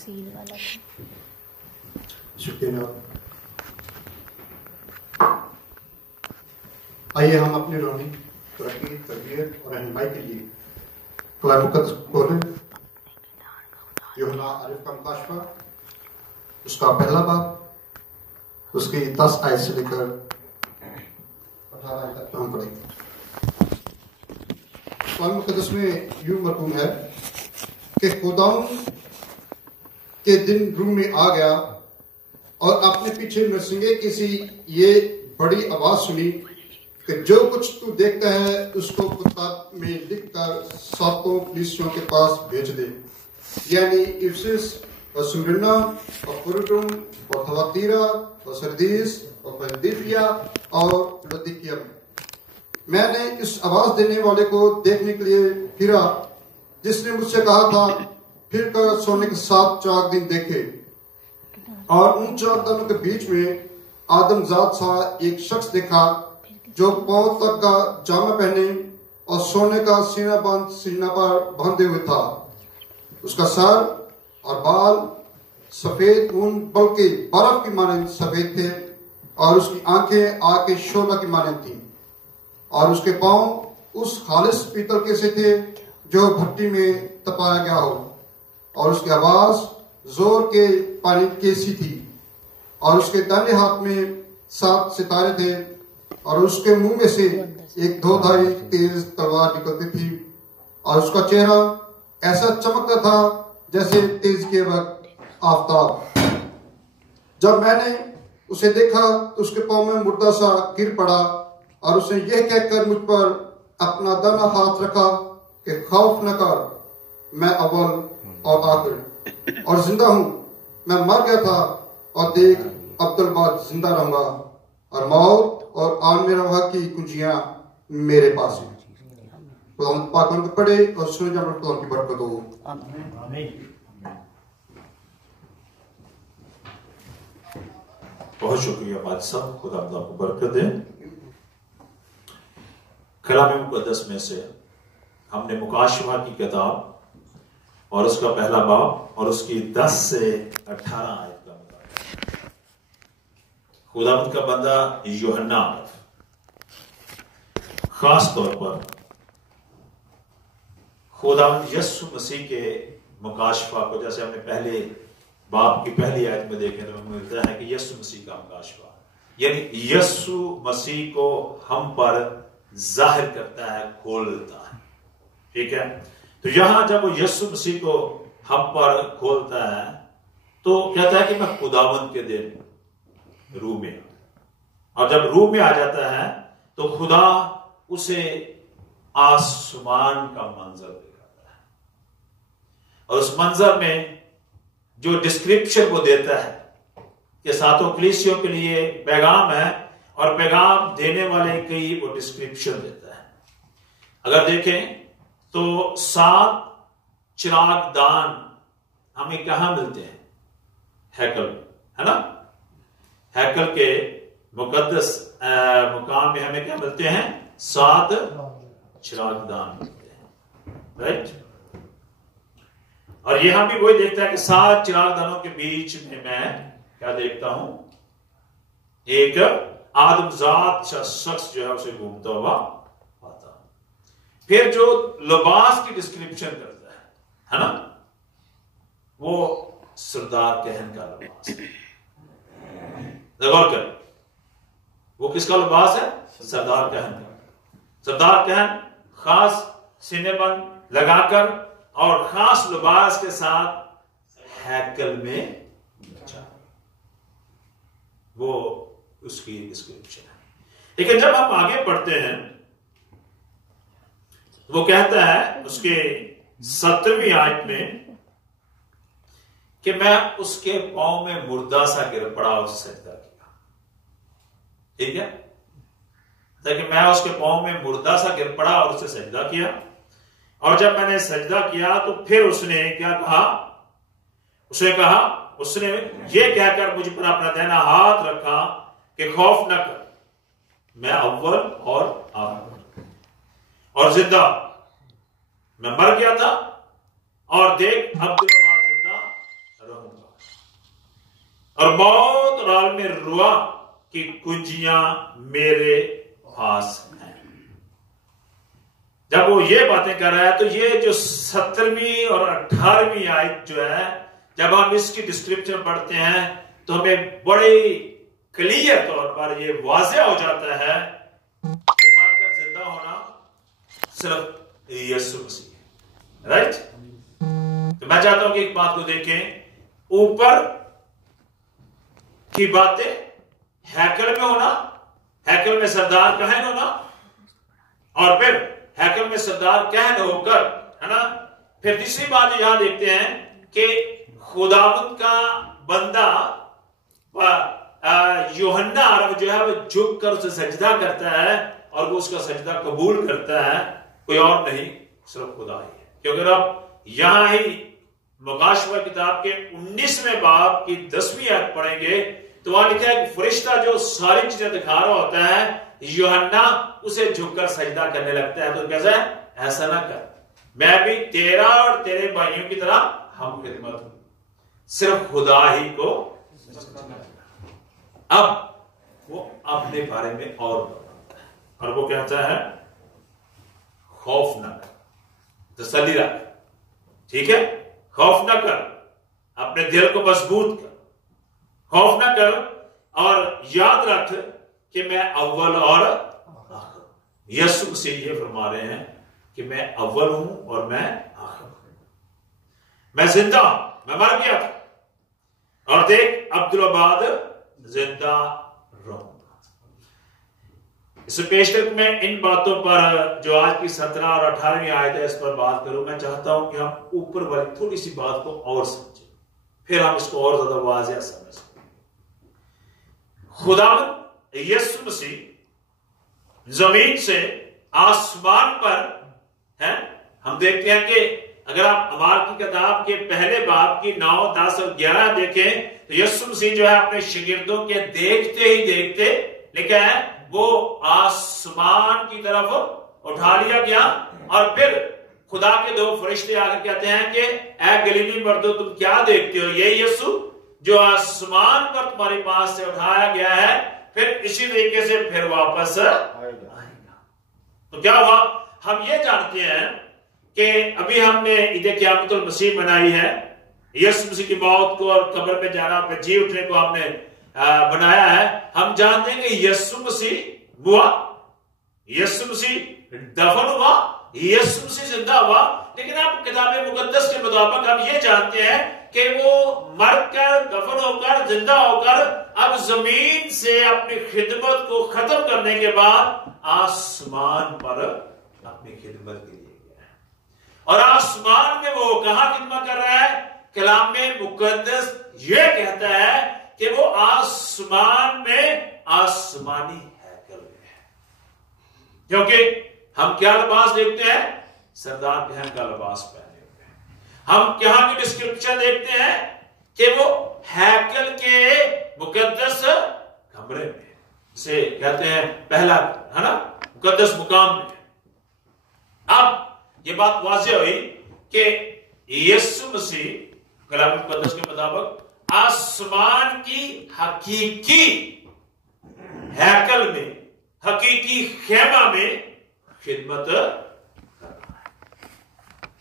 شکریہ. آئیے ہم اپنی روحانی ترقی، تربیت اور رہنمائی کے لیے کلام مقدس کھولیں. یوحنا عارف کا مکاشفہ، اس کا پہلا باب، اس کی 10 آیت سے لے کر 18 آیت تک ہم پڑھیں گے. کلام مقدس میں یوں مرقوم ہے کہ خداوند کے دن روح میں آ گیا اور اپنے پیچھے نرسنگے کی سی یہ بڑی آواز سنی کہ جو کچھ تو دیکھتا ہے اس کو کتاب میں لکھ کر 7 کلیسیوں کے پاس بھیج دے، یعنی افسس اور سمرنا اور پرگم اور تھواتیرا اور سردیس اور فلدلفیا اور لودیکیا میں نے اس آواز دینے والے کو دیکھنے کے لیے پھرا جس نے مجھ سے کہا تھا پھر کر سونے کے 7 چاک دن دیکھے، اور ان چاکدانوں کے بیچ میں آدم ذات سا ایک شخص دیکھا جو پاؤں تک کا جامہ پہنے اور سونے کا سینہ پر باندھے ہوئے تھا. اس کا سر اور بال سفید اون بلکہ برف کی مانند سفید تھے، اور اس کی آنکھیں آگ کے شعلہ کی مانند تھیں، اور اس کے پاؤں اس خالص پیتل کے سے تھے جو بھٹی میں تپایا گیا ہو، اور اس کی آواز زور کے پانی کی سی تھی، اور اس کے دائیں ہاتھ میں 7 ستارے تھے، اور اس کے منہ میں سے ایک دھائی تیز تلوار نکلتی تھی، اور اس کا چہرہ ایسا چمکتا تھا جیسے تیز کے وقت آفتاب. جب میں نے اسے دیکھا تو اس کے پاؤں میں مردہ سا گر پڑا، اور اس نے یہ کہہ کر مجھ پر اپنا دانا ہاتھ رکھا کہ خوف نہ کر، میں اول اور آخر اور زندہ ہوں. میں مر گیا تھا اور دیکھ عبدالباد زندہ رہوں گا، اور موت اور عالم روا کی کنجیاں میرے پاس ہیں. خدا پاک ان کو پڑھے اور سنے جب خدا کی برکت ہو. بہت شکریہ بات صاحب، خدا آپ کو برکت دے. کلام مقدس میں سے ہم نے مکاشفہ کی کتاب اور اس کا پہلا باب اور اس کی 10 سے 18 آیت کا مطالعہ. خداوند کا بندہ یوحنا خاص طور پر خداوند یسوع مسیح کے مکاشفہ کو، جیسے ہم نے پہلے باب کی پہلی آیت میں دیکھیں تو ہمیں ملتا ہے کہ یسوع مسیح کا مکاشفہ، یعنی یسوع مسیح کو ہم پر ظاہر کرتا ہے، کھولتا ہے. ٹھیک ہے، تو یہاں جب وہ یسوع مسیح کو ہم پر کھولتا ہے تو کہتا ہے کہ میں خداوند کے دن روح میں، اور جب روح میں آ جاتا ہے تو خدا اسے آسمان کا منظر دکھاتا ہے، اور اس منظر میں جو ڈسکرپشن وہ دیتا ہے کہ 7 کلیسیوں کے لیے پیغام ہے، اور پیغام دینے والے کی وہ ڈسکرپشن دیتا ہے. اگر دیکھیں تو 7 چراغ دان ہمیں کہاں ملتے ہیں؟ ہیکل ہے نا. ہیکل کے مقدس مقام میں ہمیں کیا ملتے ہیں؟ 7 چراغ دان ملتے ہیں، رائٹ. اور یہاں بھی وہی دیکھتا ہے کہ 7 چراغ دانوں کے بیچ میں کیا دیکھتا ہوں؟ ایک آدم ذات شخص جو ہے اسے گھومتا ہوا آتا. پھر جو لباس کی ڈسکرپشن کرتا ہے نا، وہ سردار کہن کا لباس ہے. غور کریں، وہ کس کا لباس ہے؟ سردار کہن کا. سردار کہن خاص سینے بند لگا کر اور خاص لباس کے ساتھ ہیکل میں وہ اس کی ڈسکرپشن ہے. لیکن جب ہم آگے پڑھتے ہیں وہ کہتا ہے اس کے 17ویں آیت میں کہ میں اس کے پاؤں میں مردہ سا گر پڑا اور سجدہ کیا. ٹھیک ہے، کہ میں اس کے پاؤں میں مردہ سا گر پڑا اور اسے سجدہ کیا. اور جب میں نے سجدہ کیا تو پھر اس نے کیا کہا؟ اس نے یہ کہہ کر مجھ پر اپنا دہنا ہاتھ رکھا کہ خوف نہ کر، میں اول اور آخر اور زندہ. میں مر گیا تھا اور دیکھ اب زندہ رہوں اور موت اور عالم روا کی کنجیاں میرے پاس ہیں. جب وہ یہ باتیں کر رہا ہے تو یہ جو 17ویں اور 18ویں آیت جو ہے جب ہم اس کی ڈسکرپشن پڑھتے ہیں تو ہمیں بڑی کلیئر طور پر یہ واضح ہو جاتا ہے کہ مر کر زندہ ہونا صرف یسوع مسیح ہے. رائٹ؟ تو میں چاہتا ہوں کہ ایک بات کو دیکھیں. اوپر کی باتیں ہیکل میں ہونا, ہیکل میں سردار کہن ہونا, اور پھر ہیکل میں سردار کہن ہو کر, ہے نا, پھر تیسری بات یہاں دیکھتے ہیں کہ خداوند کا بندہ یوحنا عرب جو ہے وہ جھک کر اسے سجدہ کرتا ہے اور وہ اس کا سجدہ قبول کرتا ہے, کوئی اور نہیں صرف خدا ہی ہے. کیونکہ اب یہاں ہی مکاشفہ کتاب کے 19ویں باب کی 10ویں آیت پڑھیں گے تو وہاں لکھا ہے کہ فرشتہ جو ساری چیزیں دکھا رہا ہوتا ہے, یوحنا اسے جھک کر سجدہ کرنے لگتا ہے. تو کیسا ہے؟ ایسا نہ کر, میں بھی تیرا اور تیرے بھائیوں کی طرح ہم خدمت ہوں, صرف خدا ہی کو. اب وہ اپنے بارے میں اور بتاتا ہے اور وہ کہتا ہے خوف نہ کر, تسلی رکھ. ٹھیک ہے, خوف نہ کر, اپنے دل کو مضبوط کر, خوف نہ کر, اور یاد رکھ کہ میں اول اور آخر. یسوع مسیح یہ فرما رہے ہیں کہ میں اول ہوں اور میں آخر ہوں, میں زندہ ہوں, میں مر گیا تھا اور دیکھ عبدالآباد زندہ رہوں گا. اس سے پیش تک میں ان باتوں پر جو آج کی 17 اور 18ویں آیت ہے اس پر بات کروں. میں چاہتا ہوں کہ ہم اوپر والی تھوڑی سی بات کو اور سمجھیں, پھر ہم اس کو اور زیادہ واضح سمجھ سکیں. خداوند یسوع مسیح زمین سے آسمان پر ہیں. ہم دیکھتے ہیں کہ اگر آپ اعمال کی کتاب کے پہلے باب کی 9, 10 اور 11 دیکھیں تو یسوع مسیح جو ہے اپنے شاگردوں کے دیکھتے ہی دیکھتے لکھا ہے وہ آسمان کی طرف اٹھا لیا گیا, اور پھر خدا کے 2 فرشتے آ کر کہتے ہیں کہ اے گلیلی مردو تم کیا دیکھتے ہو, یہ یسوع جو آسمان پر تمہارے پاس سے اٹھایا گیا ہے پھر اسی طریقے سے پھر واپس آئے گا. تو کیا ہوا؟ ہم یہ جانتے ہیں کہ ابھی ہم نے عید قیامت المسیح منائی ہے. یسوع مسیح کی موت کو اور قبر پہ جانا, پہ جی اٹھنے کو ہم نے بنایا ہے. ہم جانتے ہیں کہ یسوع مسیح ہوا, یسوع مسیح دفن ہوا, یسوع مسیح زندہ ہوا. لیکن آپ کتاب مقدس کے مطابق ہم یہ جانتے ہیں کہ وہ مر کر, دفن ہو کر, زندہ ہو کر اب زمین سے اپنی خدمت کو ختم کرنے کے بعد آسمان پر اپنی خدمت کے لیے گیا ہے. اور آسمان میں وہ کہاں خدمت کر رہا ہے؟ کلام مقدس یہ کہتا ہے کہ وہ آسمان میں آسمانی ہیکل میں ہے. کیونکہ ہم کیا لباس دیکھتے ہیں؟ سردار کہن کا لباس پہنے ہوئے ہیں. ہم کہاں کی ڈسکرپشن دیکھتے ہیں کہ وہ ہیکل کے مقدس کمرے میں, سے کہتے ہیں پہلا, ہے نا, مقدس مقام میں. اب یہ بات واضح ہوئی کہ یسوع مسیح کلام مقدس کے مطابق آسمان کی حقیقی ہیکل میں, حقیقی خیمہ میں خدمت کر رہا ہے.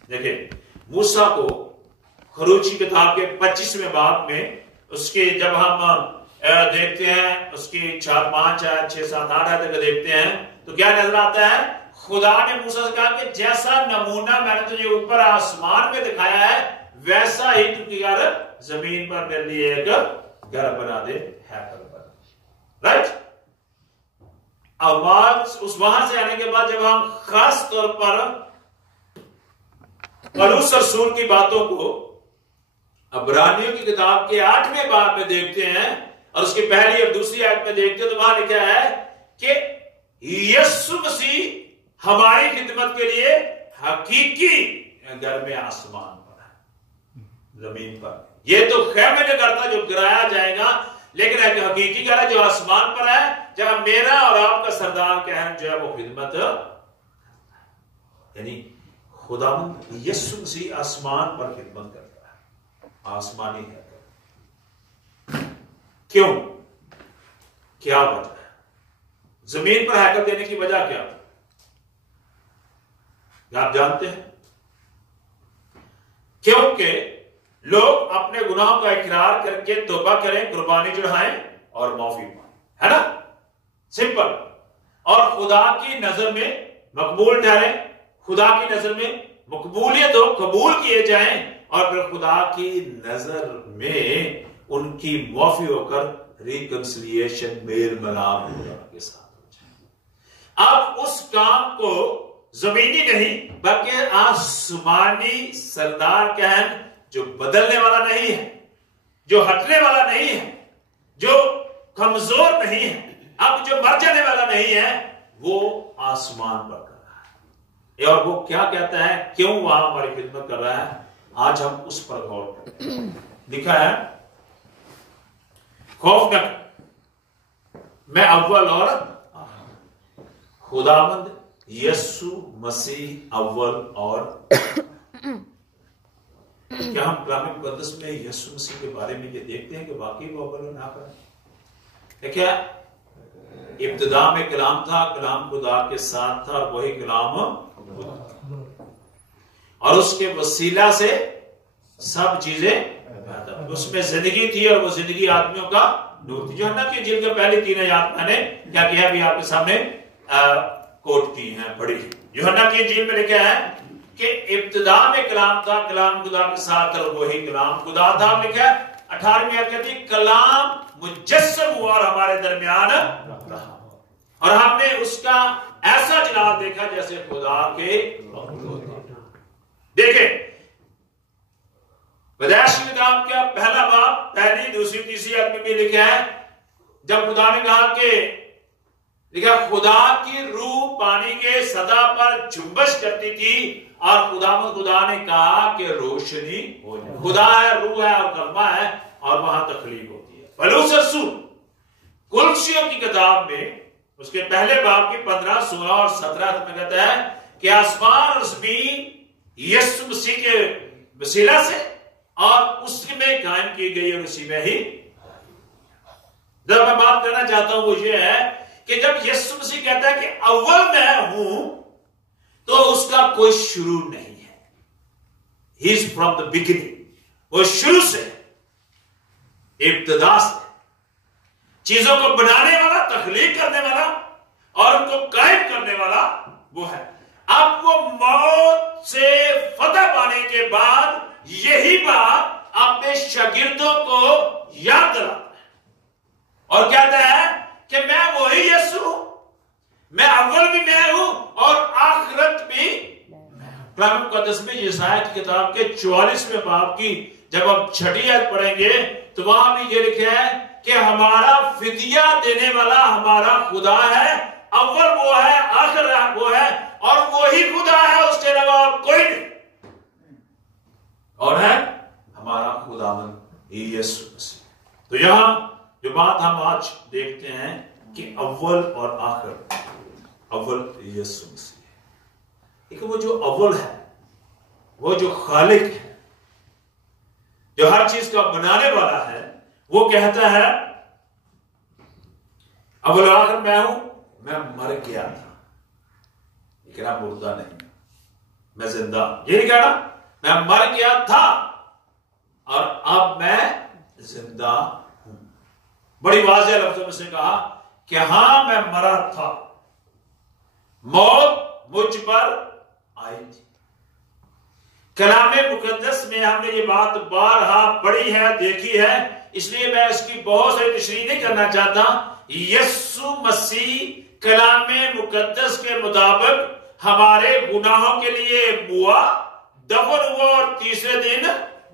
دیکھیں موسیٰ کو خروج کی کتاب کے 25ویں باب میں اس کے جب ہم دیکھتے ہیں اس کی 4, 5, 6, 7, 8 تک دیکھتے ہیں تو کیا نظر آتا ہے؟ خدا نے موسیٰ سے کہا کہ جیسا نمونہ میں نے تجھے اوپر آسمان میں دکھایا ہے ویسا ہی تو کیا زمین پر میرے لیے ایک گھر بنا دے, ہیکل بنا. رائٹ؟ اب اس وہاں سے آنے کے بعد جب ہم خاص طور پر پولس رسول کی باتوں کو عبرانیوں کی کتاب کے 8ویں باب میں دیکھتے ہیں اور اس کی پہلی اور دوسری آیت میں دیکھتے ہیں تو وہاں لکھا ہے کہ یسوع مسیح ہماری خدمت کے لیے حقیقی گھر میں آسمان پر ہے, زمین پر. یہ تو خیمے کا گھر تھا جو گرایا جائے گا, لیکن ایک حقیقی گھر ہے جو آسمان پر ہے جہاں میرا اور آپ کا سردار کہن جو ہے وہ خدمت, یعنی خداوند یسوع مسیح آسمان پر خدمت کرتا ہے, آسمانی ہے. کیوں؟ کیا وجہ ہے؟ زمین پر ہیکل دینے کی وجہ کیا تھی؟ آپ جانتے ہیں؟ کیونکہ لوگ اپنے گناہوں کا اقرار کر کے توبہ کریں، قربانی چڑھائیں اور معافی مانگیں، ہے نا؟ سمپل. اور خدا کی نظر میں مقبول ٹھہریں، خدا کی نظر میں مقبولیت ہو، قبول کیے جائیں، اور پھر خدا کی نظر میں ان کی معافی ہو کر ریکنسلیشن، میل ملاپ خدا کے ساتھ ہو جائے. اب اس کام کو زمینی نہیں بلکہ آسمانی سردار کہن، جو بدلنے والا نہیں ہے، جو ہٹنے والا نہیں ہے، جو کمزور نہیں ہے، اب جو مر جانے والا نہیں ہے، وہ آسمان پر کر رہا ہے. اور وہ کیا کہتا ہے، کیوں وہاں ہماری خدمت کر رہا ہے؟ آج ہم اس پر غور کریں. لکھا ہے خوف نہ کر، میں اول اور خداوند یسوع مسیح اول اور کیا ہم کلام مقدس میں یسوع مسیح کے بارے میں یہ دیکھتے ہیں کہ واقعی وہ اول اور آخر ہے؟ کیا ابتدا میں کلام تھا، کلام خدا کے ساتھ تھا، وہی کلام خدا تھا، اور اس کے وسیلہ سے سب چیزیں اس میں زندگی تھی، اور وہ زندگی آدمیوں کا نور تھی. یوحنا کی انجیل کے پہلی 3 آیات میں نے کیا کیا بھی آپ کے سامنے کوٹ کی ہیں، پڑھی. یوحنا کی انجیل میں لکھا ہے کہ ابتدا میں کلام تھا، کلام خدا کے ساتھ، اور وہی کلام خدا تھا. لکھا ہے 18ویں آیت کہتی ہے کلام مجسم ہوا اور ہمارے درمیان رہا، اور ہم نے اس کا ایسا جلال دیکھا جیسے خدا کے. دیکھیں پیدائش کی کتاب کا پہلا باب پہلی، دوسری، تیسری آیت میں بھی لکھا ہے جب خدا نے کہا کہ لکھا خدا کی روح پانی کے سطح پر جنبش کرتی تھی، اور خدا نے کہا کہ روشنی ہو جائے. خدا ہے، روح ہے اور کلمہ ہے، اور وہاں تخلیق ہوتی ہے. پولس رسول کلوسیوں کی کتاب میں اس کے پہلے باب کی 15، 16 اور 17 میں کہتا ہے کہ آسمان اور زمین یسوع مسیح کے وسیلہ سے اور اس میں قائم کی گئی، اور اسی میں ہی. جب میں بات کرنا چاہتا ہوں وہ یہ ہے کہ جب یسوع مسیح کہتا ہے کہ اول میں ہوں، تو اس کا کوئی شروع نہیں ہے. He is from the beginning. وہ شروع سے، ابتدا سے، چیزوں کو بنانے والا، تخلیق کرنے والا اور ان کو قائم کرنے والا وہ ہے. اب وہ موت سے فتح پانے کے بعد یہی بات اپنے شاگردوں کو یاد دلاتا ہے اور کہتا ہے کہ میں وہی یسوع ہوں، میں اول بھی میں ہوں اور آخرت بھی میں ہوں. کلام مقدس میں یسایہ کی کتاب کے 44ویں باب کی جب ہم 6 آیت پڑھیں گے تو وہاں بھی یہ لکھا ہے کہ ہمارا فدیہ دینے والا ہمارا خدا ہے، اول وہ ہے، آخر وہ ہے، اور وہی خدا ہے، اس کے علاوہ کوئی نہیں. اور ہے ہمارا خداوند یسوع مسیح. تو یہاں جو بات ہم آج دیکھتے ہیں کہ اول اور آخر، اول یسوع مسیح ہے. لیکن وہ جو اول ہے، وہ جو خالق ہے، جو ہر چیز کا بنانے والا ہے، وہ کہتا ہے اول اور آخر میں ہوں. میں مر گیا تھا لیکن اب مردہ نہیں، میں زندہ. یہ نہیں کہنا میں مر گیا تھا اور اب میں زندہ ہوں. بڑی واضح لفظوں میں سے کہا کہ ہاں میں مرا تھا، موت مجھ پر آئی تھی. کلام مقدس میں ہم نے یہ بات بارہا پڑھی ہے، دیکھی ہے، اس لیے میں اس کی بہت ساری تشریح نہیں کرنا چاہتا. یسوع مسیح کلام مقدس کے مطابق ہمارے گناہوں کے لیے ہوا، دفن ہوا اور تیسرے دن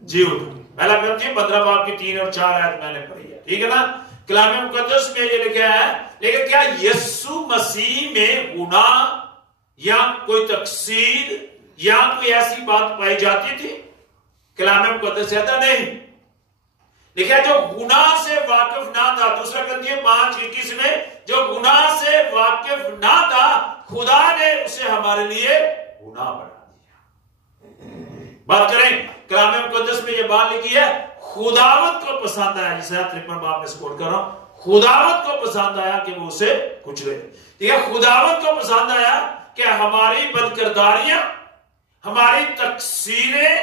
جی اٹھا. پہلا کرنتھیوں 15 باب کی 3 اور 4 آیت میں نے پڑھی ہے، ٹھیک ہے نا. کلام مقدس میں یہ لکھا ہے. لیکن کیا یسوع مسیح میں گناہ یا کوئی تقصیر یا کوئی ایسی بات پائی جاتی تھی؟ کلام مقدس کہتا نہیں. دیکھیں جو گناہ سے واقف نہ تھا، دوسرا کرنتھیوں 5:21 میں جو گناہ سے واقف نہ تھا، خدا نے اسے ہمارے لیے گناہ بنا دیا. بات کریں کلام مقدس میں یہ بات لکھی ہے خداوند کو پسند آیا، جسے 53 باب میں سپورٹ کر رہا ہوں، خداوند کو پسند آیا کہ وہ اسے کچلے. ٹھیک ہے، خداوند کو پسند آیا کہ ہماری بدکرداریاں، ہماری تقصیریں،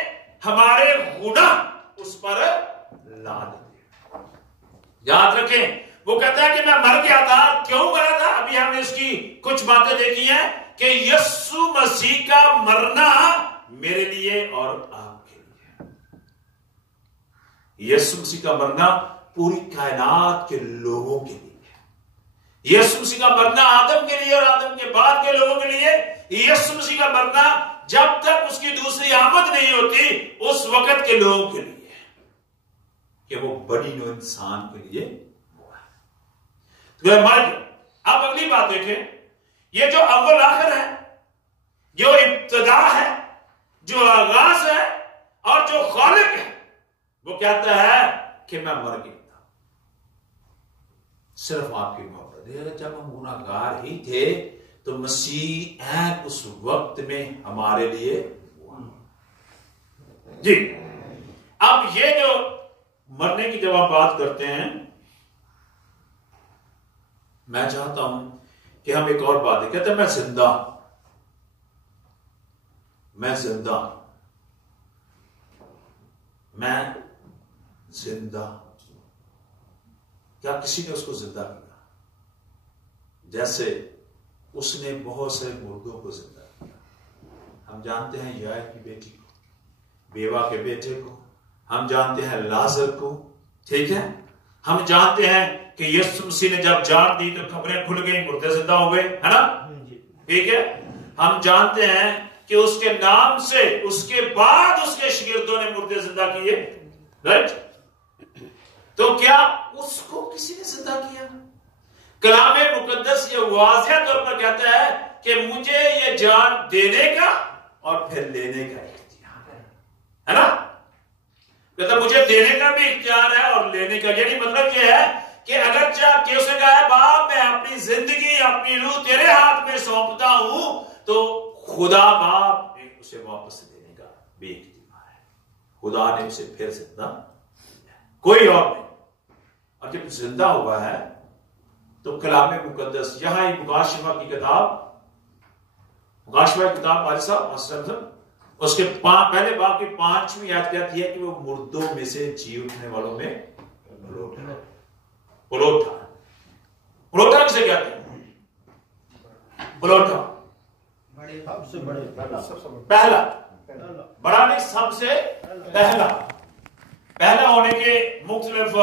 ہمارے گناہ اس پر لاد دے. یاد رکھیں، وہ کہتا ہے کہ میں مر گیا تھا. کیوں مرا تھا؟ ابھی ہم نے اس کی کچھ باتیں دیکھی ہیں کہ یسوع مسیح کا مرنا میرے لیے اور آپ کے لیے. یسوع مسیح کا مرنا پوری کائنات کے لوگوں کے لیے. یسوع مسیح کا مرنا آدم کے لیے اور آدم کے بعد کے لوگوں کے لیے. یسوع مسیح کا مرنا جب تک اس کی دوسری آمد نہیں ہوتی اس وقت کے لوگوں کے لیے، کہ وہ بڑی نوع انسان کے لیے ہوا ہے. تو مر گیا. اب اگلی بات دیکھیں، یہ جو اول آخر ہے، جو ابتدا ہے، جو آغاز ہے اور جو خالق ہے، وہ کہتا ہے کہ میں مر گیا تھا صرف آپ کی محبت. جب ہم گناہگار ہی تھے تو مسیح عین اس وقت میں ہمارے لیے ہوا. جی اب یہ جو مرنے کی جب آپ بات کرتے ہیں، میں چاہتا ہوں کہ ہم ایک اور بات ہے. کہتے ہیں میں زندہ، میں زندہ، میں زندہ. کیا کسی نے اس کو زندہ کیا؟ جیسے اس نے بہت سے مردوں کو زندہ کیا. ہم جانتے ہیں یائر کی بیٹی کو، بیوہ کے بیٹے کو، ہم جانتے ہیں لازر کو. ٹھیک ہے، ہم جانتے ہیں کہ یسوع مسیح نے جب جان دی تو قبریں کھل گئی، مردے زندہ ہوئے، ہے نا. ٹھیک ہے، ہم جانتے ہیں کہ اس کے نام سے اس کے بعد اس کے شاگردوں نے مردے زندہ کیے. رائٹ؟ تو کیا اس کو کسی نے زندہ کیا؟ کلام مقدس یہ واضح طور پر کہتا ہے کہ مجھے یہ جان دینے کا اور پھر لینے کا اختیار ہے نا. کہتا مجھے دینے کا بھی اختیار ہے اور لینے کا. یعنی مطلب یہ ہے کہ اگر کہ اس نے کہا ہے باپ میں اپنی زندگی، اپنی روح تیرے ہاتھ میں سونپتا ہوں، تو خدا باپ نے اسے واپس دینے کا بھی اختیار ہے. خدا نے اسے پھر زندہ کیا، کوئی اور نہیں. اور جب زندہ ہوا ہے تو کلام مقدس یہاں ایک مکاشفہ کی کتاب، مکاشفہ کی کتاب عالی صاحب اس کے پہلے باب کی 5ویں آیت کہتی ہے کہ وہ مردوں میں سے جی اٹھنے والوں میں پلوٹا. پلوٹا کسے کہتے ہیں؟ پلوٹا پہلا، بڑا نہیں، سب سے پہلا. پہلا ہونے کے مختلف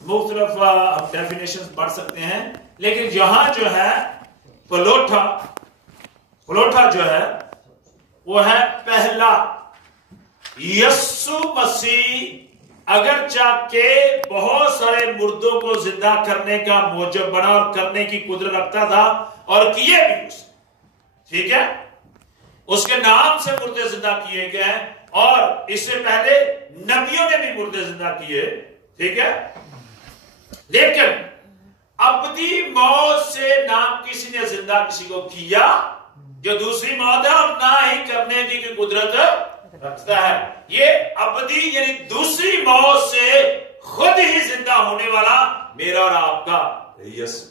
ہم ڈیفینیشن پڑھ سکتے ہیں، لیکن یہاں جو ہے پلوٹا جو ہے وہ ہے پہلا. یسوع مسیح اگرچہ کہ بہت سارے مردوں کو زندہ کرنے کا موجب بنا اور کرنے کی قدرت رکھتا تھا اور کیے بھی اس نے. ٹھیک ہے، اس کے نام سے مردے زندہ کیے گئے اور اس سے پہلے نبیوں نے بھی مردے زندہ کیے. ٹھیک ہے، لیکن ابدی موت سے نہ کسی نے زندہ کسی کو کیا جو دوسری موت ہے اور نہ ہی کرنے کی قدرت رکھتا ہے. یہ ابدی یعنی دوسری موت سے خود ہی زندہ ہونے والا میرا اور آپ کا یسوع.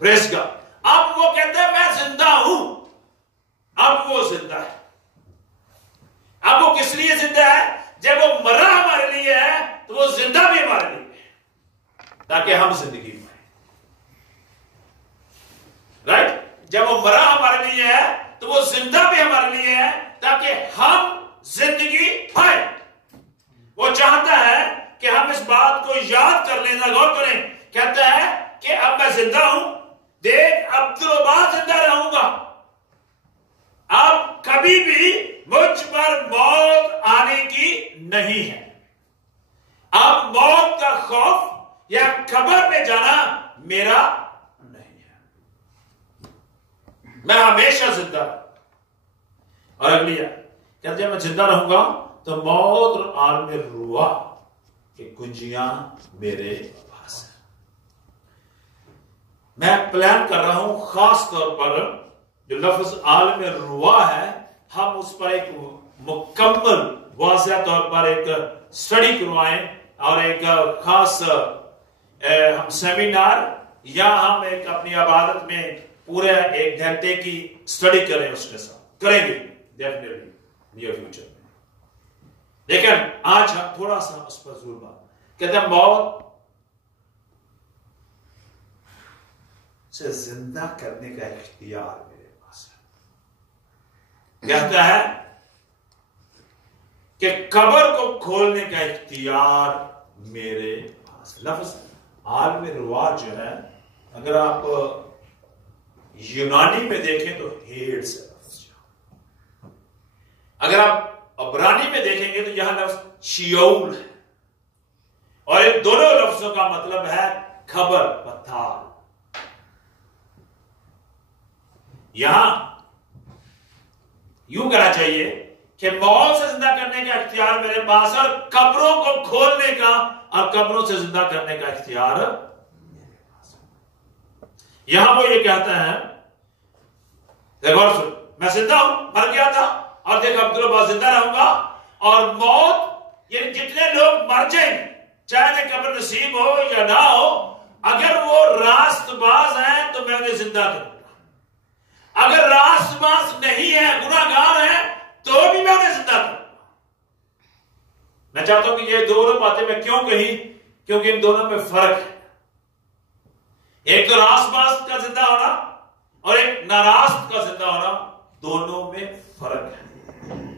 پریز گاڈ. اب وہ کہتے ہیں میں زندہ ہوں. اب وہ زندہ ہے. اب وہ کس لیے زندہ ہے؟ جب وہ مرا ہمارے لیے ہے تو وہ زندہ بھی ہمارے لیے ہے تاکہ ہم زندگی پائیں. رائٹ؟ جب وہ مرا ہمارے لیے ہے تو وہ زندہ بھی ہمارے لیے ہے تاکہ ہم زندگی پائیں. وہ چاہتا ہے کہ ہم اس بات کو یاد کر لیں، غور کریں. کہتا ہے کہ اب میں زندہ ہوں، دیکھ اب تو بعد زندہ رہوں گا. اب کبھی بھی مجھ پر موت آنے کی نہیں ہے. اب موت کا خوف یا قبر میں جانا میرا نہیں ہے. میں ہمیشہ زندہ ہوں. اور اگلی کہتے ہیں میں زندہ رہوں گا تو موت اور عالم روا کی کنجیاں میرے پاس ہیں. میں پلان کر رہا ہوں خاص طور پر جو لفظ عالم روا ہے، ہم اس پر ایک مکمل واضح طور پر ایک سٹڈی کروائیں اور ایک خاص ہم سیمینار یا ہم ایک اپنی عبادت میں پورے 1 گھنٹے کی سٹڈی کریں اس کے ساتھ، کریں گے ڈیفینیٹلی نیئر فیوچر میں. لیکن آج ہم تھوڑا سا اس پر زور بات کہتے ہیں موت سے زندہ کرنے کا اختیار میرے پاس ہے. کہتا ہے کہ قبر کو کھولنے کا اختیار میرے پاس. لفظ عالم رواج جو ہے اگر آپ یونانی میں دیکھیں تو ہیڈ سے لفظ، اگر آپ عبرانی میں دیکھیں گے تو یہاں لفظ شیول ہے، اور ان دونوں لفظوں کا مطلب ہے خبر پتھال. یہاں یوں کہنا چاہیے کہ موت سے زندہ کرنے کا اختیار میرے پاس ہے، اور قبروں کو کھولنے کا اور قبروں سے زندہ کرنے کا اختیار میرے پاس ہے. یہاں وہ یہ کہتا ہے میں زندہ ہوں، مر گیا تھا اور دیکھ عبداللہ زندہ رہوں گا، اور موت یعنی جتنے لوگ مر جائیں چاہے انہیں قبر نصیب ہو یا نہ ہو، اگر وہ راست باز ہیں تو میں انہیں زندہ کروں گا، اگر راست باز نہیں ہے گناہ گار ہیں تو بھی میں انہیں زندہ کروں گا. میں چاہتا ہوں کہ یہ دونوں باتیں میں کیوں کہی، کیونکہ ان دونوں میں فرق ہے. ایک تو راست باز کا زندہ ہونا اور ایک ناراست کا زندہ ہونا، دونوں میں فرق ہے.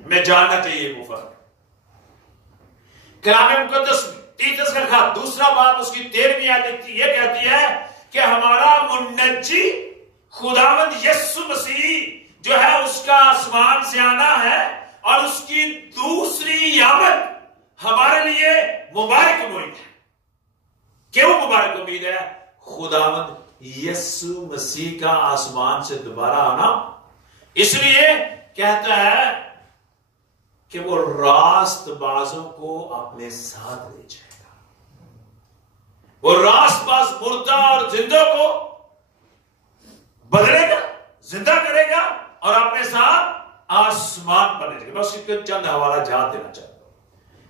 ہمیں جاننا چاہیے وہ فرق. کلام مقدس تیتس کا خط 2 باب اس کی 13ویں آیت یہ کہتی ہے کہ ہمارا منجی خداوند یسوع مسیح جو ہے اس کا آسمان سے آنا ہے، اور اس کی دوسری آمد ہمارے لیے مبارک امید ہے. کیوں مبارک امید ہے؟ خداوند یسوع مسیح کا آسمان سے دوبارہ آنا اس لیے کہتا ہے کہ وہ راست بازوں کو اپنے ساتھ لے جائے گا. وہ راست باز مردہ اور زندہ کو بدلے گا، زندہ کرے گا اور اپنے ساتھ آسمان پر لے جائے گا. بس چند حوالہ جات دینا چاہتا ہوں.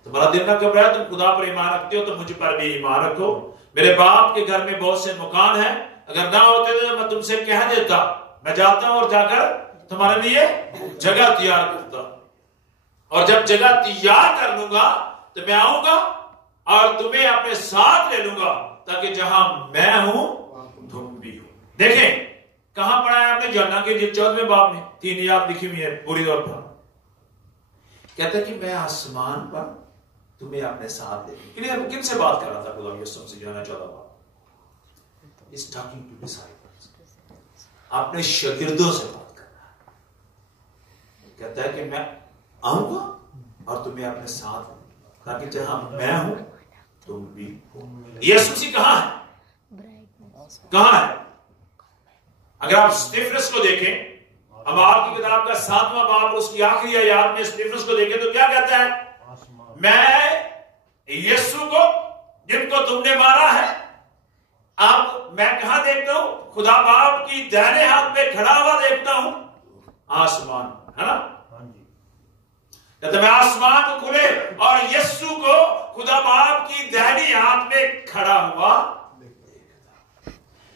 تمہارا دل نہ گھبرائے، تم خدا پر ایمان رکھتے ہو تو مجھ پر بھی ایمان رکھو. میرے باپ کے گھر میں بہت سے مکان ہیں، اگر نہ ہوتے تو میں تم سے کہہ دیتا. میں جاتا ہوں اور جا کر تمہارے لیے جگہ تیار کرتا ہوں، اور جب جگہ تیار کر لوں گا تو میں آؤں گا اور تمہیں اپنے ساتھ لے لوں گا، تاکہ جہاں میں ہوں تم بھی ہو. دیکھیں کہاں پڑھا ہے آپ نے؟ یوحنا کے 14ویں باب میں 3 آیات لکھی ہوئی ہے پوری طور پر. کہتا ہے کہ میں آسمان پر تمہیں اپنے ساتھ لے لوں. کن سے بات کر رہا تھا خدا یسوع سے؟ یوحنا 14 باب is talking to disciples. اپنے شاگردوں سے بات کر رہا ہے. کہتا ہے کہ میں آؤں گا اور تمہیں اپنے ساتھ لوں گا، تاکہ جہاں میں ہوں تم بھی ہو. یسوع مسیح کہاں ہے؟ کہاں ہے؟ اگر آپ سٹیفنس کو دیکھیں، اعمال کی کتاب کا 7واں باب اس کی آخری آیات میں سٹیفنس کو دیکھیں تو کیا کہتا ہے؟ میں یسوع کو جن کو تم نے مارا ہے، اب میں کہاں دیکھتا ہوں؟ خدا باپ کی دائنے ہاتھ میں کھڑا ہوا دیکھتا ہوں. آسمان ہے نا؟ کہتا میں آسمان کو کھلے اور یسوع کو خدا باپ کی دائنی ہاتھ میں کھڑا ہوا.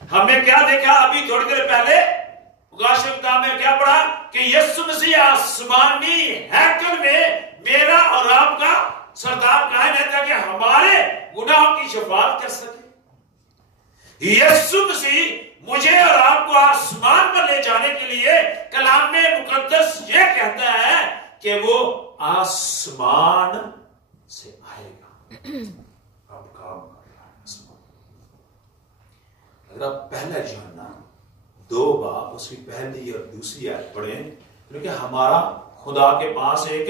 ہم نے کیا دیکھا ابھی تھوڑی دیر پہلے؟ مقاشفہ کتاب میں کیا پڑھا کہ یسوع مسیح آسمانی ہیکل میں میرا اور آپ کا سردار قائم ہے، تاکہ ہمارے گناہوں کی شفاعت کر سکے. یسوع مسیح مجھے اور آپ کو آسمان پر لے جانے کے لیے کلام میں مقدس یہ کہتا ہے کہ وہ آسمان سے آئے گا. اب کام کر رہا ہے آسمان. اگر آپ پہلا یوحنا 2 باب اس کی پہلی اور دوسری آیت پڑھیں، کیونکہ ہمارا خدا کے پاس ایک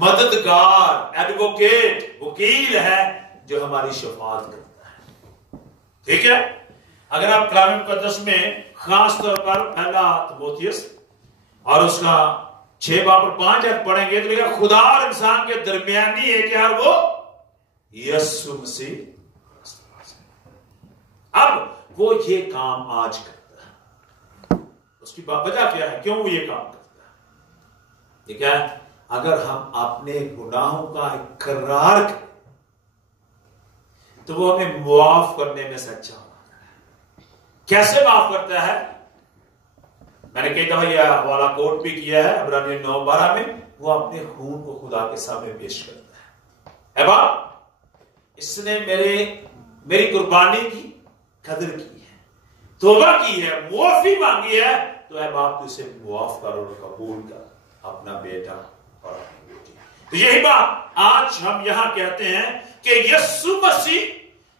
مددگار ایڈوکیٹ وکیل ہے جو ہماری شفاعت کرتا ہے. ٹھیک ہے؟ اگر آپ کلام مقدس میں خاص طور پر پہلا تimotheus اور اس کا 6 باب اور 5 آیت پڑھیں گے تو لکھا خدا اور انسان کے درمیانی ایک ہے، اور وہ یسوع مسیح. اب وہ یہ کام آج کرتا ہے. اس کی وجہ کیا ہے؟ کیوں وہ یہ کام کرتا ہے؟ ٹھیک ہے؟ اگر ہم اپنے گناہوں کا اقرار کریں تو وہ ہمیں معاف کرنے میں سچا ہوگا. کیسے معاف کرتا ہے؟ میں نے کئی دفعہ یہ حوالہ کوٹ بھی کیا ہے عبرانیہ 9:12 میں. وہ اپنے خون کو خدا کے سامنے پیش کرتا ہے. اے باپ، اس نے میری قربانی کی قدر کی ہے، توبہ کی ہے، معافی مانگی ہے، تو اے باپ تو اسے معاف کر اور قبول کر اپنا بیٹا اور اپنی بیٹی. تو یہی بات آج ہم یہاں کہتے ہیں کہ یسوع مسیح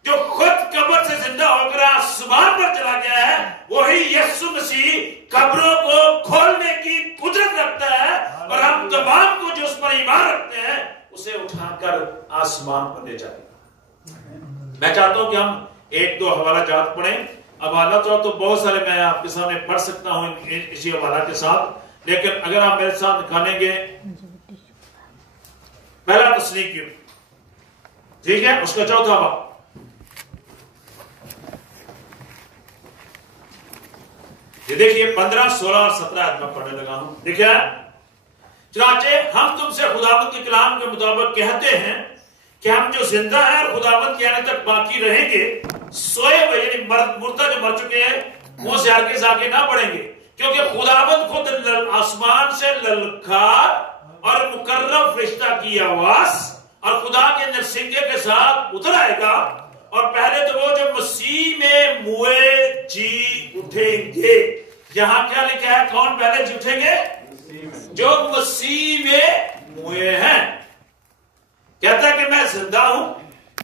جو خود قبر سے زندہ ہو کر آسمان پر چلا گیا ہے، وہی یسوع مسیح قبروں کو کھولنے کی قدرت رکھتا ہے، اور ہم تمام کو جو اس پر ایمان رکھتے ہیں اسے اٹھا کر آسمان پر لے جائے گا. میں چاہتا ہوں کہ ہم ایک دو حوالہ جات پڑھیں. حوالہ تو بہت سارے میں آپ کے سامنے پڑھ سکتا ہوں اسی حوالہ کے ساتھ، لیکن اگر آپ میرے ساتھ نکالیں گے پہلا تسلیکیوں، ٹھیک ہے، اس کا 4واں باب. یہ دیکھیے 15، 16 اور 17 میں پڑھنے لگا ہوں. دیکھیں، چنانچہ ہم تم سے خداوند کے کلام کے مطابق کہتے ہیں کہ ہم جو زندہ ہیں اور خداوند کے آنے تک باقی رہیں گے، سوئے ہوئے یعنی مردہ جو مر چکے ہیں وہ سے ہرگز آگے نہ بڑھیں گے، کیونکہ خداوند خود آسمان سے للکار اور مقرب فرشتہ کی آواز اور خدا کے نرسنگے کے ساتھ اتر آئے گا، اور پہلے تو وہ جو مسیح میں موئے جی اٹھیں گے. یہاں کیا لکھا ہے؟ کون پہلے جی اٹھیں گے؟ جو مسیح میں موئے ہیں. کہتا ہے کہ میں زندہ ہوں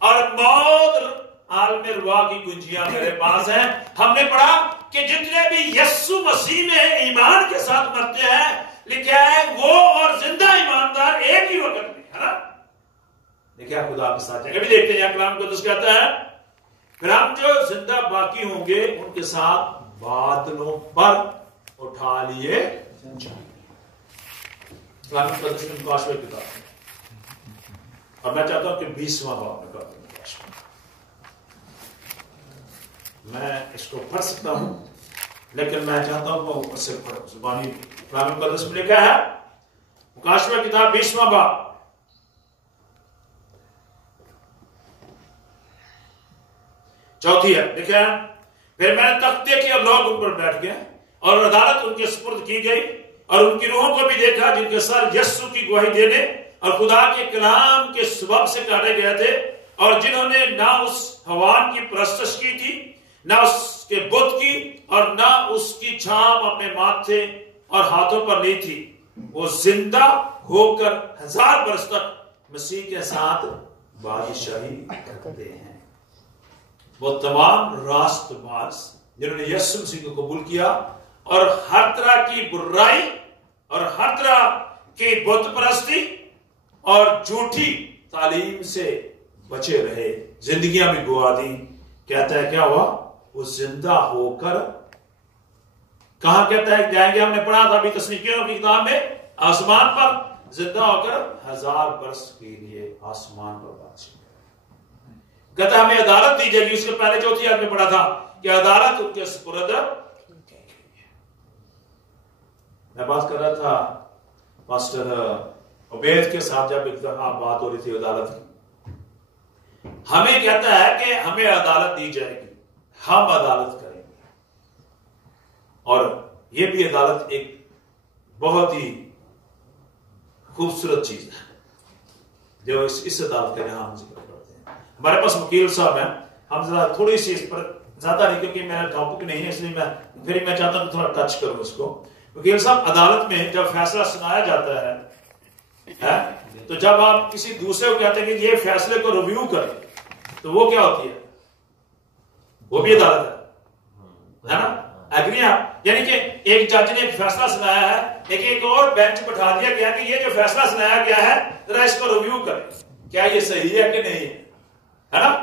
اور موت عالم روا کی کنجیاں میرے پاس ہیں. ہم نے پڑھا کہ جتنے بھی یسوع مسیح میں ایمان کے ساتھ مرتے ہیں، لکھا ہے وہ اور زندہ ایماندار ایک ہی وقت میں، ہے نا؟ دیکھیں خدا کے ساتھ جگہ بھی دیکھتے ہیں. کلام قدس کہتا ہے پھر ہم جو زندہ باقی ہوں گے ان کے ساتھ بادلوں پر اٹھا لیے جائیں گے. کلام قدس میں مکاشفہ کی کتاب ہے، اور میں چاہتا ہوں کہ 20واں باب میں کرتے ہیں. میں اس کو پڑھ سکتا ہوں لیکن میں چاہتا ہوں کہ اسے زبانی کلام مقدس میں لکھا ہے مکاشفہ کتاب 20واں باب. چوتھی ہے، لکھا ہے پھر میں نے تخت دیکھے اور لوگ ان پر بیٹھ گئے اور عدالت ان کے سپرد کی گئی، اور ان کی روحوں کو بھی دیکھا جن کے سر یسوع کی گواہی دینے اور خدا کے کلام کے سبب سے کاٹے گئے تھے، اور جنہوں نے نہ اس حیوان کی پرستش کی تھی، نہ اس کے بت کی، اور نہ اس کی چھاپ اپنے ماتھے اور ہاتھوں پر لی تھی، وہ زندہ ہو کر 1000 برس تک مسیح کے ساتھ بادشاہی کرتے ہیں. وہ تمام راست باز جنہوں نے یسوع مسیح کو قبول کیا اور ہر طرح کی برائی اور ہر طرح کی بت پرستی اور جھوٹی تعلیم سے بچے رہے، زندگیاں بھی گوا دی. کہتا ہے کیا ہوا؟ وہ زندہ ہو کر کہاں کہتا ہے جائیں گے؟ ہم نے پڑھا تھا ابھی تسلیکیوں کی کتاب میں، آسمان پر زندہ ہو کر 1000 برس کے لیے آسمان پر بادشاہ. کہتا ہے ہمیں عدالت دی جائے گی. اس کے پہلے چوتھی آیت میں پڑھا تھا کہ عدالت ان کے سپرد. میں بات کر رہا تھا پاسٹر عبید کے ساتھ جب ایک دفعہ بات ہو رہی تھی عدالت کی. ہمیں کہتا ہے کہ ہمیں عدالت دی جائے گی، ہم عدالت کریں گے، اور یہ بھی عدالت ایک بہت ہی خوبصورت چیز ہے جو اس عدالت کا یہاں ہم ذکر کرتے ہیں. ہمارے پاس وکیل صاحب ہیں، ہم ذرا تھوڑی سی اس پر زیادہ نہیں کیونکہ میرا ٹاپک نہیں ہے، اس لیے میں چاہتا ہوں تھوڑا ٹچ کروں اس کو. وکیل صاحب عدالت میں جب فیصلہ سنایا جاتا ہے تو جب آپ کسی دوسرے کو کہتے ہیں کہ یہ فیصلے کو ریویو کریں تو وہ کیا ہوتی ہے؟ وہ بھی عدالت ہے نا؟ ایگری آپ؟ یعنی کہ ایک جج نے ایک فیصلہ سنایا ہے، ایک اور بینچ بٹھا دیا گیا کہ یہ جو فیصلہ سنایا گیا ہے ذرا اس کو ریویو کریں، کیا یہ صحیح ہے کہ نہیں ہے نا؟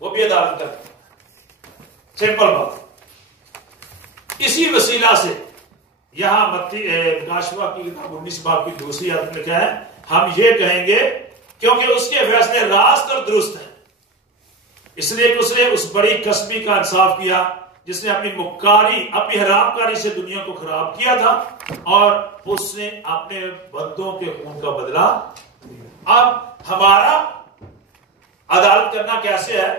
وہ بھی عدالت کرتے ہیں. سمپل بات. اسی وسیلہ سے یہاں مکاشفہ کی کتاب 19 باب کی دوسری آیت میں کیا ہے؟ ہم یہ کہیں گے کیونکہ اس کے فیصلے راست اور درست ہیں، اس لیے کہ اس نے اس بڑی قسمی کا انصاف کیا جس نے اپنی مکاری اپنی حرام کاری سے دنیا کو خراب کیا تھا اور اس نے اپنے بندوں کے خون کا بدلہ. اب ہمارا عدالت کرنا کیسے ہے؟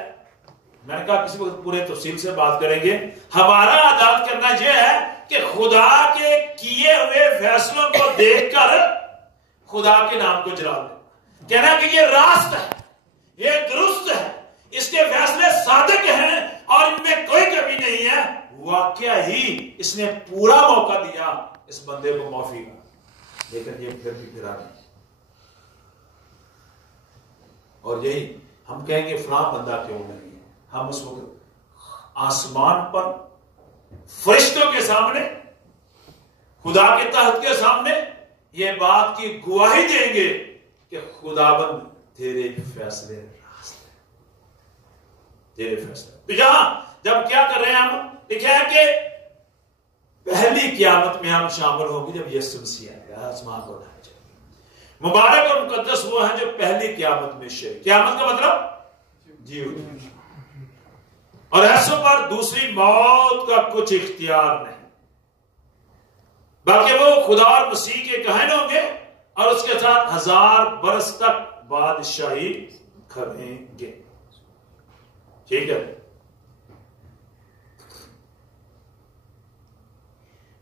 میں نے کہا کسی وقت پورے تفصیل سے بات کریں گے. ہمارا عدالت کرنا یہ ہے کہ خدا کے کیے ہوئے فیصلوں کو دیکھ کر خدا کے نام کو جلا دیں، کہنا کہ یہ راست ہے، یہ درست ہے، اس کے فیصلے صادق ہیں اور ان میں کوئی کمی نہیں ہے. واقعہ ہی اس نے پورا موقع دیا اس بندے کو معافی کا، لیکن یہ پھر بھی پھرا نہیں. اور یہی ہم کہیں گے فلاں بندہ کیوں نہیں ہے. ہم اس وقت آسمان پر فرشتوں کے سامنے، خدا کے تحت کے سامنے یہ بات کی گواہی دیں گے کہ خداوند تیرے فیصلے راست ہیں، تیرے فیصلے. تو یہاں جب کیا کر رہے ہیں ہم، لکھا ہے کہ پہلی قیامت میں ہم شامل ہوں گے جب یسوع مسیح آئے گا آسمان کو اٹھائے جائے گا. مبارک اور مقدس وہ ہیں جو پہلی قیامت میں شریک. قیامت کا مطلب جی اٹھنا، اور ایسوں پر دوسری موت کا کچھ اختیار نہیں، بلکہ وہ خدا اور مسیح کے کہن ہوں گے اور اس کے ساتھ 1000 برس تک بادشاہی کریں گے. ٹھیک ہے.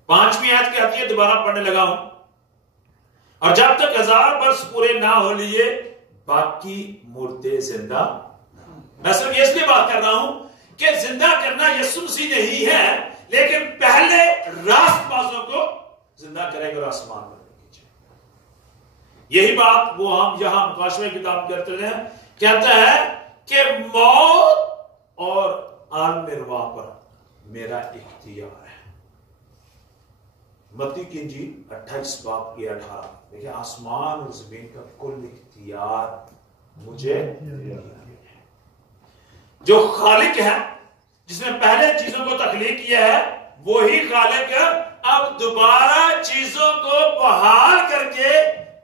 5ویں آیت کہتی ہے، دوبارہ پڑھنے لگا ہوں، اور جب تک 1000 برس پورے نہ ہو لیے باقی مردے زندہ. میں صرف اس لیے بات کر رہا ہوں کہ زندہ کرنا یسوع مسیح نہیں ہے، لیکن پہلے راست بازوں کو زندہ کرے گا اور آسمان پر لے کے جائے گا. یہی بات وہ ہم یہاں مکاشفہ کی کتاب کرتے ہیں، کہتا ہے کہ موت اور عالم روا پر میرا اختیار ہے. متی کی انجیل 28 باب کی 18. دیکھیں، آسمان اور زمین کا کل اختیار مجھے دیا ہے. جو خالق ہے، جس نے پہلے چیزوں کو تخلیق کیا ہے، وہی خالق اب دوبارہ چیزوں کو بحال کر کے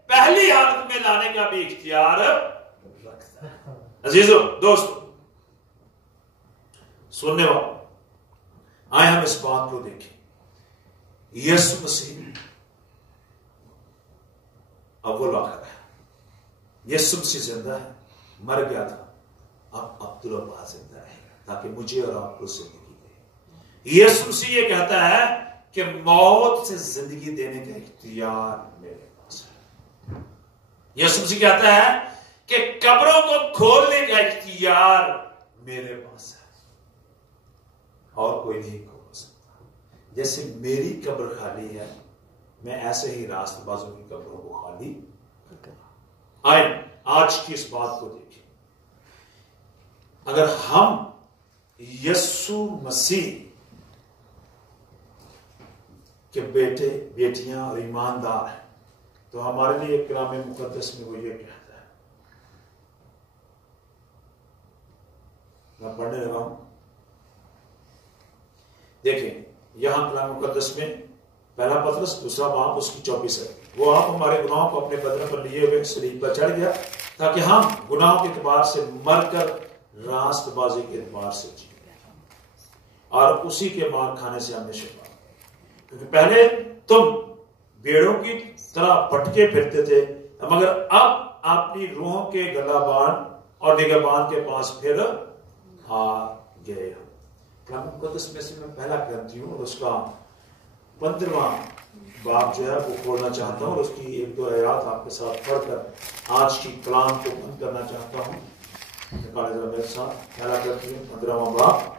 پہلی حالت میں لانے کا بھی اختیار رکھتا ہے. عزیزو، دوستو، سننے والے، آئے ہم اس بات کو دیکھیں. یسوع مسیح اول آخر ہے. یسوع مسیح زندہ ہے، مر گیا تھا، اب عبداللہ زندہ ہے تاکہ مجھے اور آپ کو زندگی دے. یسوع مسیح یہ کہتا ہے کہ موت سے زندگی دینے کا اختیار میرے پاس ہے. یسوع مسیح کہتا ہے کہ قبروں کو کھولنے کا اختیار میرے پاس ہے اور کوئی نہیں کھول سکتا. جیسے میری قبر خالی ہے، میں ایسے ہی راست بازوں کی قبروں کو خالی کروں. آئیں آج کی اس بات کو دیکھیں. اگر ہم یسوع مسیح کے بیٹے بیٹیاں اور ایماندار ہیں تو ہمارے لیے کلام مقدس میں وہ یہ کہتا ہے. میں پڑھنے لگا ہوں. دیکھیں یہاں کلام مقدس میں پہلا پطرس 2 باب اس کی 24 ہے. وہ آپ ہمارے گناہوں کو اپنے بدن پر لیے ہوئے صلیب پر چڑھ گیا تاکہ ہم گناہوں کے اعتبار سے مر کر راست بازی کے اعتبار سے جی، اور اسی کے مار کھانے سے ہمیں شفا. کیونکہ پہلے تم بیڑوں کی طرح بھٹکے پھرتے تھے، مگر اب اپنی روحوں کے گلابان اور نگہبان کے پاس پھر آ گئے ہو. کلام مقدس میں سے میں پہلا کرتی ہوں اور اس کا 15واں باب جو ہے وہ کھولنا چاہتا ہوں اور اس کی 1-2 آیات آپ کے ساتھ پڑھ کر آج کی کلام کو بند کرنا چاہتا ہوں. نکالے ذرا میرے ساتھ. پہلا کرتی ہوں 15واں باب.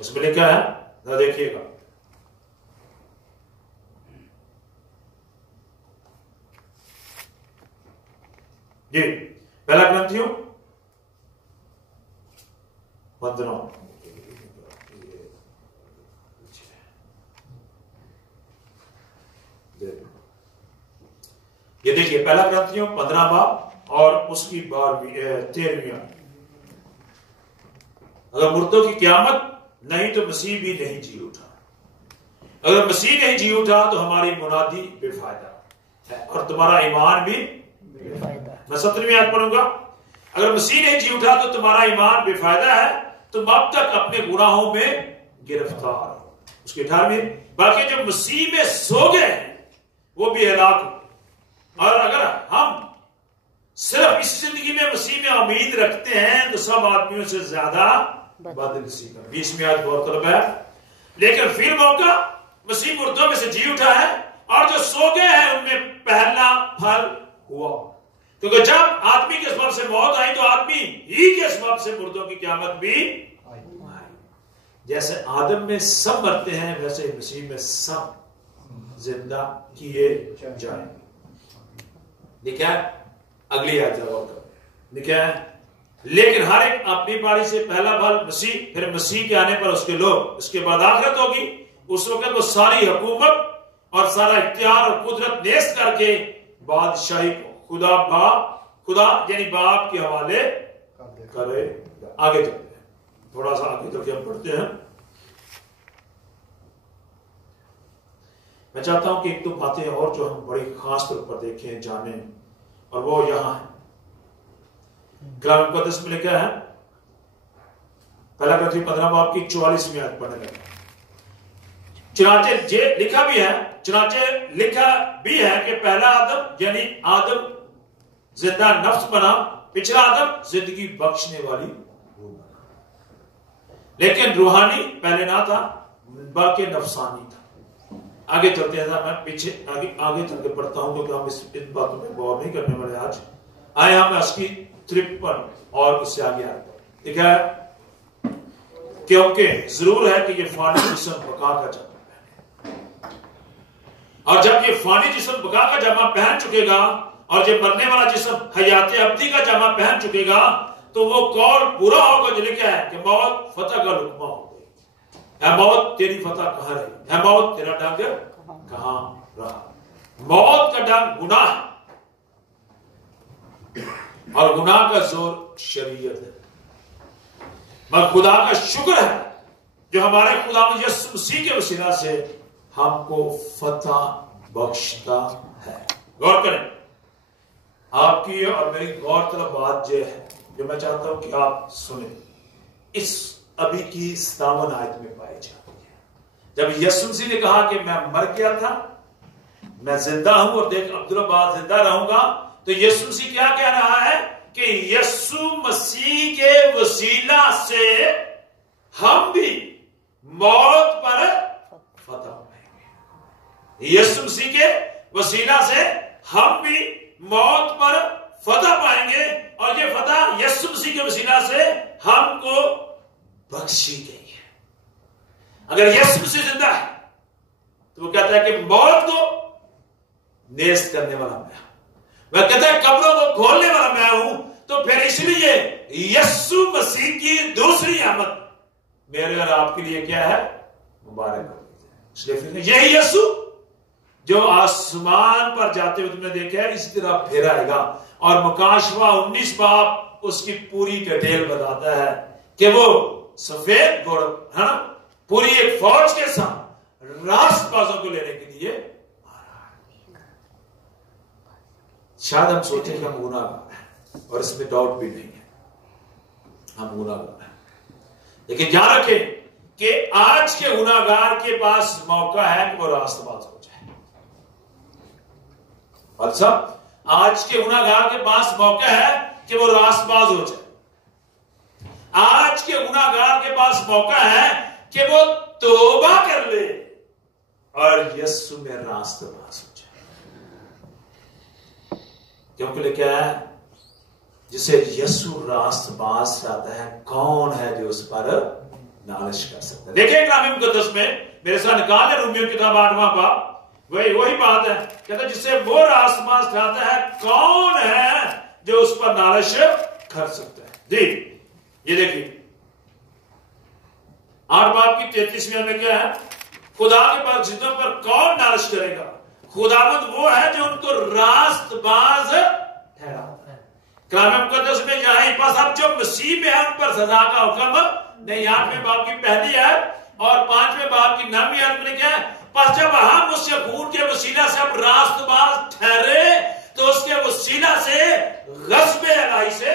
اس میں لکھا ہے، ذرا دیکھیے گا. جی پہلا کرنتھیوں 15. یہ دیکھیے پہلا کرنتھیوں 15 باب اور اس کی 13ویں. اگر مردوں کی قیامت نہیں تو مسیح بھی نہیں جی اٹھا. اگر مسیح نہیں جی اٹھا تو ہماری منادی بے فائدہ ہے اور تمہارا ایمان بھی بے فائدہ. میں 17ویں آیت پڑھوں گا. اگر مسیح نہیں جی اٹھا تو تمہارا ایمان بے فائدہ ہے، تم اب تک اپنے گناہوں میں گرفتار ہو۔ اس کے 18ویں، باقی جو مسیح میں سو گئے ہیں وہ بھی ہلاک ہو، اور اگر ہم صرف اس زندگی میں مسیح میں امید رکھتے ہیں تو سب آدمیوں سے زیادہ بدنصیب ہے۔ 20ویں آیت غور طلب ہے، لیکن پھر موقع مسیح مردوں میں سے جی اٹھا ہے، اور جو سو گئے ہیں ان میں پہلا پھل ہوا، کیونکہ جب آدمی کے سبب سے موت آئی تو آدمی ہی کے سبب سے مردوں کی قیامت بھی آئی۔ جیسے آدم میں سب مرتے ہیں ویسے مسیح میں سب زندہ کیے جائیں گے۔ لکھا ہے اگلی آیت غور کرو، لکھا ہے لیکن ہر ایک اپنی باری سے پہلا پھل مسیح، پھر مسیح کے آنے پر اس کے لوگ، اس کے بعد آخرت ہوگی، اس وقت وہ ساری حکومت اور سارا اختیار اور قدرت نیست کر کے بادشاہی کو خدا یعنی باپ کے حوالے کرے گا۔ آگے چلتے ہیں، تھوڑا سا آگے چل کے ہم پڑھتے ہیں۔ میں چاہتا ہوں کہ ایک دو باتیں اور جو ہم بڑی خاص طور پر دیکھیں جانیں، اور وہ یہاں ہے۔ کلام مقدس میں لکھا ہے، پہلا کرنتھی 15 باب کی 44ویں آیت پڑھنے لگا، چنانچہ لکھا بھی ہے کہ پہلا آدم یعنی آدم زندہ نفس بنا، پچھلا آدم زندگی بخشنے والی روح بنا، لیکن روحانی پہلے نہ تھا بلکہ نفسانی تھا۔ آگے چلتے ہیں، میں پیچھے آگے چل کے پڑھتا ہوں کیونکہ ہم ان باتوں میں غور نہیں کرنے والے آج۔ آئے ہم اس کی 53 اور اس سے آگے آتے ہیں۔ دیکھا ہے کیونکہ ضرور ہے کہ یہ فانی جسم بقا کا جامع پہنے، اور جب یہ فانی جسم بقا کا جامع پہن چکے گا اور جب مرنے والا جسم حیات ابدی کا جامع پہن چکے گا تو وہ قول پورا ہوگا جو لکھا ہے کہ موت فتح کا لقمہ ہو گئی۔ اے موت تیری فتح کہاں رہی؟ اے موت تیرا ڈنگ کہاں رہا؟ موت کا ڈنگ گناہ ہے، اور گناہ کا زور شریعت ہے، مگر خدا کا شکر ہے جو ہمارے خدا یسوع مسیح کے وسیلہ سے ہم کو فتح بخشتا ہے۔ غور کریں، آپ کی اور میری غور طلب بات یہ ہے جو میں چاہتا ہوں کہ آپ سنیں، اس ابھی کی 57 آیت میں پائی جاتی ہے۔ جب یسوع مسیح نے کہا کہ میں مر گیا تھا، میں زندہ ہوں اور دیکھ عبداللہ بعد زندہ رہوں گا، تو یسوع مسیح کیا کہہ رہا ہے کہ یسوع مسیح کے وسیلہ سے ہم بھی موت پر فتح پائیں گے۔ یسوع مسیح کے وسیلہ سے ہم بھی موت پر فتح پائیں گے، اور یہ فتح یسوع مسیح کے وسیلہ سے ہم کو بخشی گئی ہے۔ اگر یسوع مسیح زندہ ہے تو وہ کہتا ہے کہ موت کو نیست کرنے والا میں ہوں، وہ کہتا ہے قبروں کو کھولنے والا میں ہوں، تو پھر اس لیے یسوع مسیح کی دوسری آمد میرے اور آپ کے لیے کیا ہے؟ مبارک ہو۔ اس لیے پھر یہی یسوع جو آسمان پر جاتے ہوئے تم نے دیکھا ہے اسی طرح پھر آئے گا، اور مکاشفہ 19 باب اس کی پوری ڈیٹیل بتاتا ہے کہ وہ سفید گھوڑا ہے نا، پوری ایک فوج کے ساتھ راست بازوں کو لینے کے لیے آ رہا ہے۔ شاید ہم سوچیں کہ ہم گناہ گار ہیں، اور اس میں ڈاؤٹ بھی نہیں ہے، ہم گناہ گار ہیں، لیکن یاد رکھیں کہ آج کے گناہ گار کے پاس موقع ہے کہ وہ راست باز ہو جائے۔ اور سب آج کے گناہ گار کے پاس موقع ہے کہ وہ راست باز ہو جائے۔ آج کے گناہ گار کے پاس موقع ہے کہ وہ توبہ کر لے اور یسوع میں راست باز ہو جائے، کیونکہ لکھا ہے جسے یسوع راست باز چاہتا ہے کون ہے جو اس پر نالش کر سکتا ہے۔ دیکھیں کلام مقدس میں میرے ساتھ نکال ہے رومیو کتاب 8واں باب، وہی بات ہے، کہتا ہے جسے وہ راست باز چاہتا ہے کون ہے جو اس پر نالش کر سکتا ہے۔ جی یہ دیکھیے 8 باب کی 33ویں میں کیا ہے؟ خدا کے پاس جتوں پر کون نالش کرے گا؟ خداوند وہ ہے جو ان کو راست باز ٹھہراتا ہے۔ کلام مقدس میں یہاں پاس اب جو مسیح میں ہے ان پر سزا کا حکم نہیں۔ 8ویں باب کی پہلی ہے اور 5ویں باب کی 9ویں آیت میں کیا ہے؟ پس جب ہم اس کے خون کے وسیلہ سے اب راست باز ٹھہرے تو اس کے وسیلہ سے غصب الہی سے